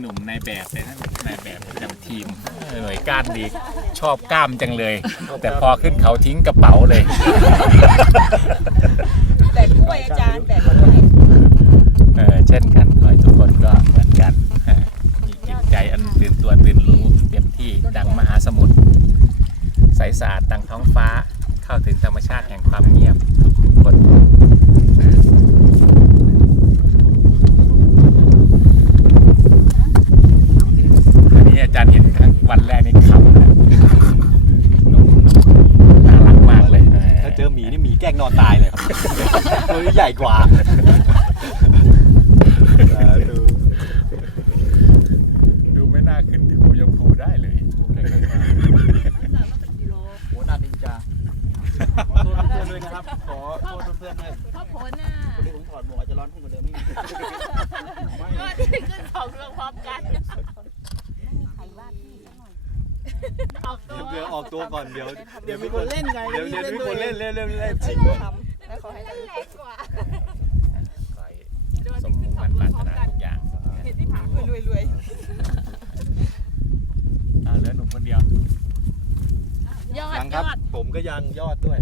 หนุ่มนายแบบเลยนะนายแบบประจำทีมหน่วยก้านดีชอบกล้ามจังเลย แต่พอขึ้นเขาทิ้งกระเป๋าเลย แต่ถ้วยอาจารย์แต่ถ้วยเออเช่นกันขอให้ทุกคนก็เหมือนกันเออมีจิตใจอันตื่นตัวตื่นรู้เต็มที่ดังมหาสมุทรใสสะอาดดังท้องฟ้าเข้าถึงธรรมชาติแห่งความเงียบทุกคน อันนี้อาจารย์เห็นครั้งวันแรกนี่ขำนะหนุ่มน่ารักมากเลยเออถ้าเจอหมีนี่หมีแกล้งนอนตายเลยครับตัวนี้ใหญ่กว่าดูไม่น่าขึ้นที่ภูยมพูได้เลยโหนานินจาขอโทษเพื่อนๆด้วยนะครับ ขอโทษเพื่อนๆด้วยเพราะผลน่ะวันนี้ผมถอดหมวกอาจจะร้อนขึ้นกว่าเดิมนิดนึงก็ที่ขึ้นสองเรื่องพร้อมกันไม่มีใครว่าพี่สักหน่อยออกตัว เดี๋ยวออกตัวก่อนเดี๋ยวเดี๋ยวมีคนเล่นไงเดี๋ยวเดี๋ยวมีคนเล่นเล่นเล่นเล่นจจริริงงวะวะแล้วขอให้ได้แรงกว่าขอให้สมมุ่งมั่นปรารถนาทุกอย่างเห็นที่ผารวยรวยอ่าเหลือหนุ่มคนเดียว ยอดยังยครับอดผมก็ยังยอดด้วย